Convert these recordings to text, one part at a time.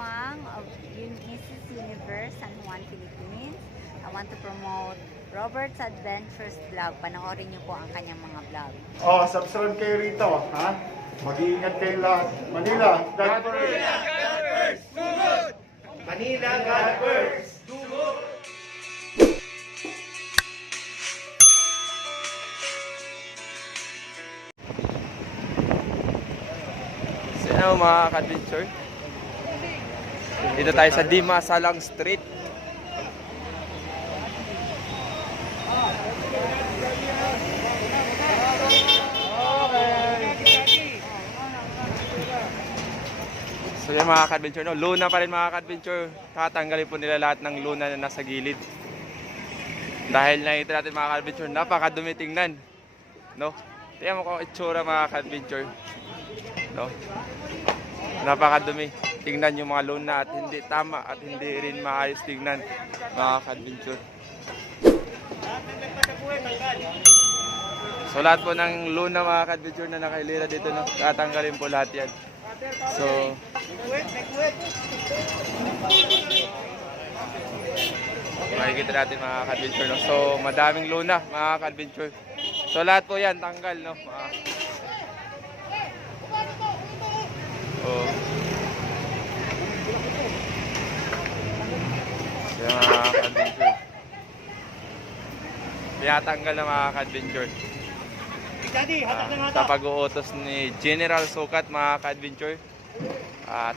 Wang of Mrs. Universe San Juan, Philippines. I want to promote Robert's Adventures Vlog. Panoorin niyo po ang kanyang mga vlog. Oh, subscribe kayo rito, ha? Mag-iingat kayo lahat. Manila, God first! Manila, God first! So yun mga ka-adventure, dito tayo sa Dimasalang Street. So yun mga ka-adventure, no? Luna pa rin mga ka-adventure. Tatanggalin po nila lahat ng luna na nasa gilid. Dahil nakita natin mga ka-adventure, napakadumi tingnan, no? Tingnan mo kung itsura mga ka-adventure, no? Napakadumi tingnan yung mga luna at hindi tama at hindi rin maayos tingnan mga ka-adventure. So lahat po ng luna mga ka-adventure na nakailira dito, no? Tatanggalin po lahat yan. So makikita natin mga ka-adventure, no? So madaming luna mga ka-adventure. So lahat po yan tanggal, no? Oh. So mga ka-adventure, tinatanggal na mga ka-adventure. Sa pag-uutos ni General Sukat mga ka-adventure,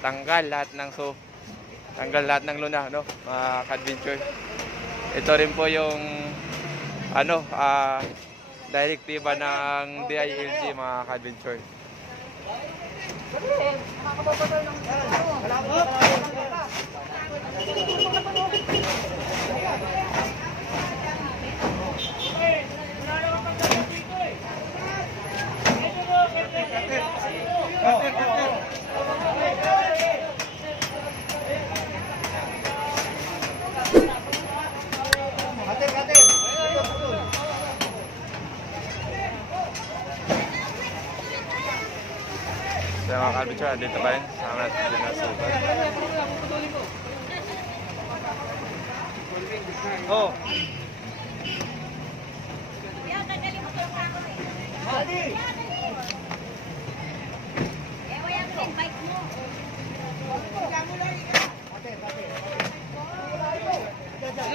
tanggal lahat ng luna, no, mga ka-adventure. Ito rin po yung direktiba ng DILG mga ka-adventure. So mga ka-adventure, dito ba yun? Sama natin din na sukat. Oh!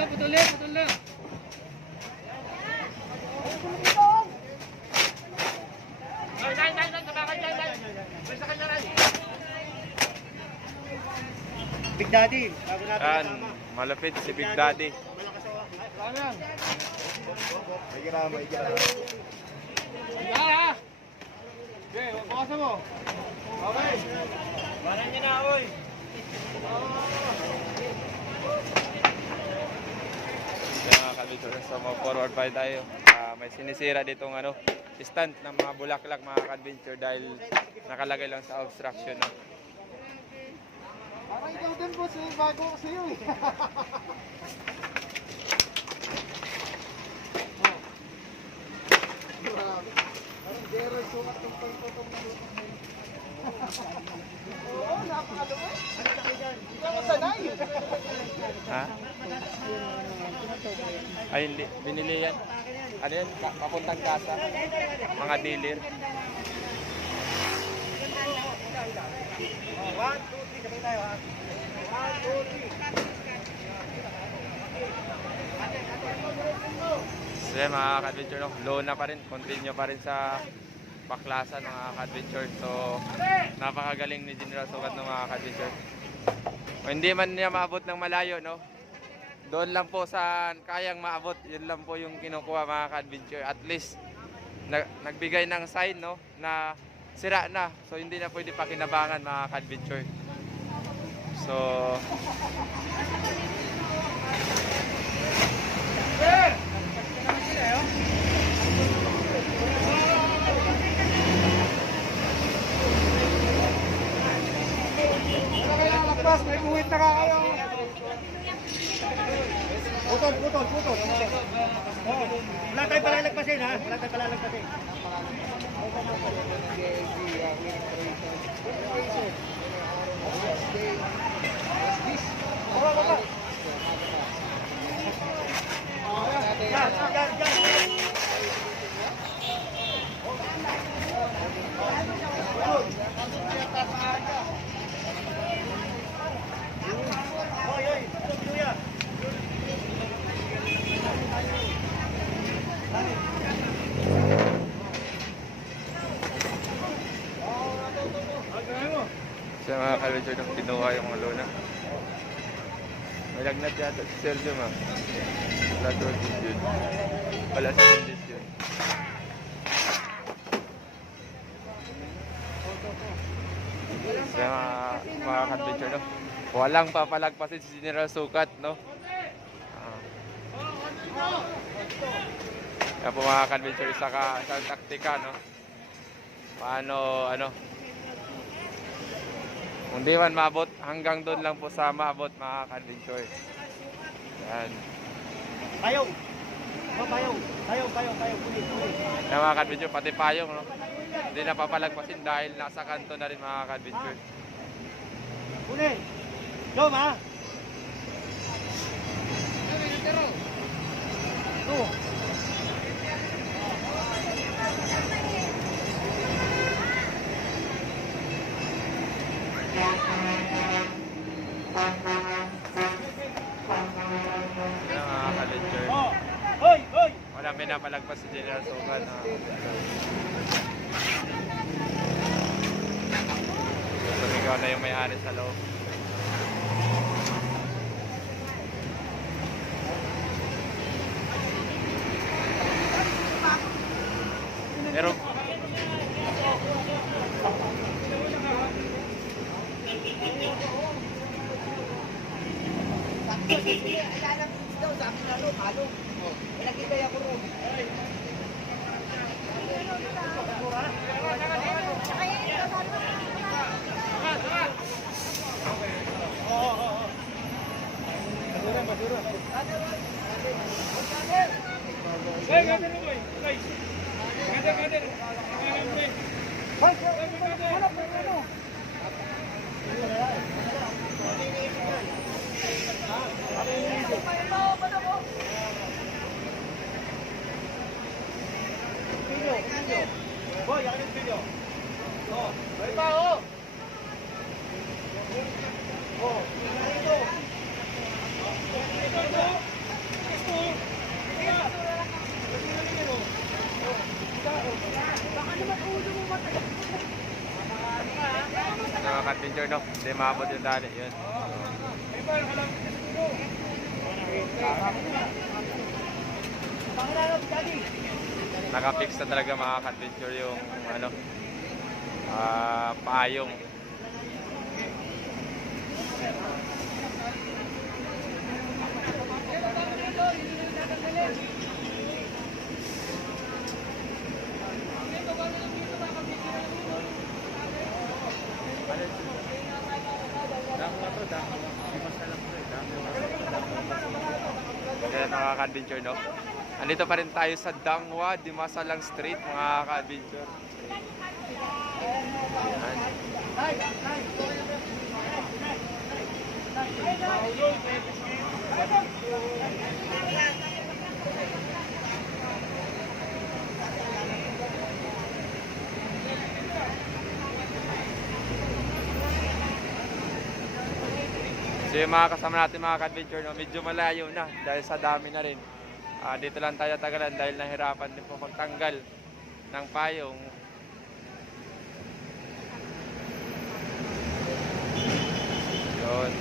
Putulin! Big Daddy, Yan, malapit si Big Daddy. May girama. Okay, bukasan mo. Okay. Baran niya na, oy. Mga ka-adventure, so mag-forward pa tayo. May sinisira ditong stand ng mga bulaklak mga ka-adventure dahil nakalagay lang sa obstruction, no? Parang ikaw din, boss, bago ko sa'yo eh. Grabe. Parang zero sukat ng pagpapong na lupa. Oo, napakaluwa. Ano na kayo dyan? Hindi ako sanay. Ha? Ay hindi, binili yan. Ano yan? Papuntang kasa. Mga dealer. 1, 2, 3, sabay tayo ha. 1, 2, 3. So yan mga ka-adventure, no? Luna pa rin, continue pa rin sa baklasan mga ka-adventure. So napakagaling ni General Sukat ng mga ka-adventure. Kung hindi man niya maabot ng malayo, no? Doon lang po sa kayang maabot, yun lang po yung kinukuha mga ka-adventure. At least nagbigay ng sign, no, na sira na. So hindi na pwede pakinabangan mga ka-adventure. So Lagpas, may buwit na ka kayo. Putol. Wala tayong palalagpasin ha. Wala tayong palalagpasin. Sa mga ka-adventure no, kinuha yung mga lona. May lagnat yata si Sergio ma. Wala sa kondisyon. Wala sa kondisyon. Sa mga ka-adventure no. Walang papalagpasin si General Sukat no. Kaya po mga ka-adventure sa taktika no. Paano ano. Kung di man maabot, hanggang doon lang po sa maabot mga ka-adventure. Yan. Payong. Payong. Kulit. Yan mga ka-adventure, pati payong no. Hindi na papalagpasin dahil nasa kanto na rin mga ka-adventure. Kulit. Jom ha. Ito. Yan mga ka-adventure. Hoy! Wala pinapalagpas si General Sukat na sumigaw na yung may-ari sa loob. Pero Boy, yakin yung video. Balik pa ho. Ito. mga ka-adventure no, hindi maabot yung dali yun. Nakafix na talaga mga ka-adventure yung ano, payong. Kaya mga ka-adventure no, andito pa rin tayo sa Dangwa, Dimasalang Street mga ka-adventure. Yan. So yung mga kasama natin mga ka-adventure no, medyo malayo na dahil sa dami na rin. Dito lang tayo tagalan dahil nahirapan din po magtanggal ng payong. Yun.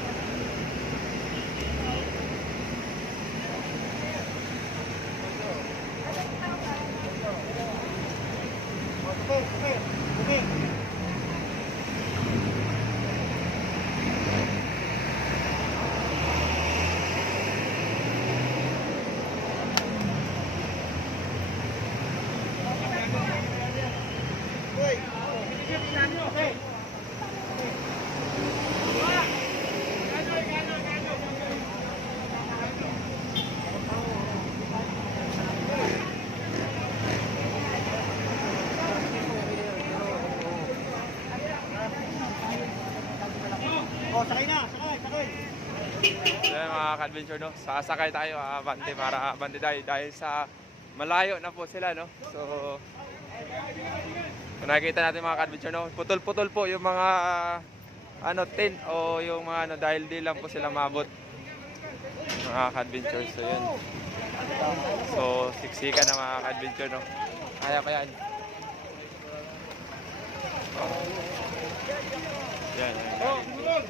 Okay. Sakay. So yun, mga ka-adventure no, sasakay tayo abante para abante dahil sa malayo na po sila no. So kung nakikita natin mga ka-adventure no, putol-putol po yung mga tent o yung mga dahil di lang po sila mabot mga ka-adventure. So yun, so siksikan na mga ka-adventure no, kaya pa yan. Yan. Oh, sumunod.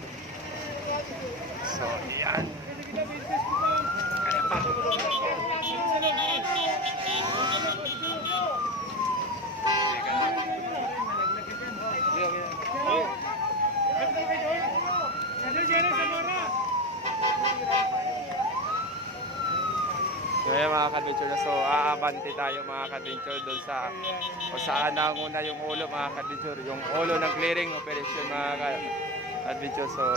So, yan. So yan mga ka-adventure, so aabante tayo mga ka-adventure doon sa kung saan nanguna yung ulo mga ka-adventure, yung ulo ng clearing operation mga ka-adventure. So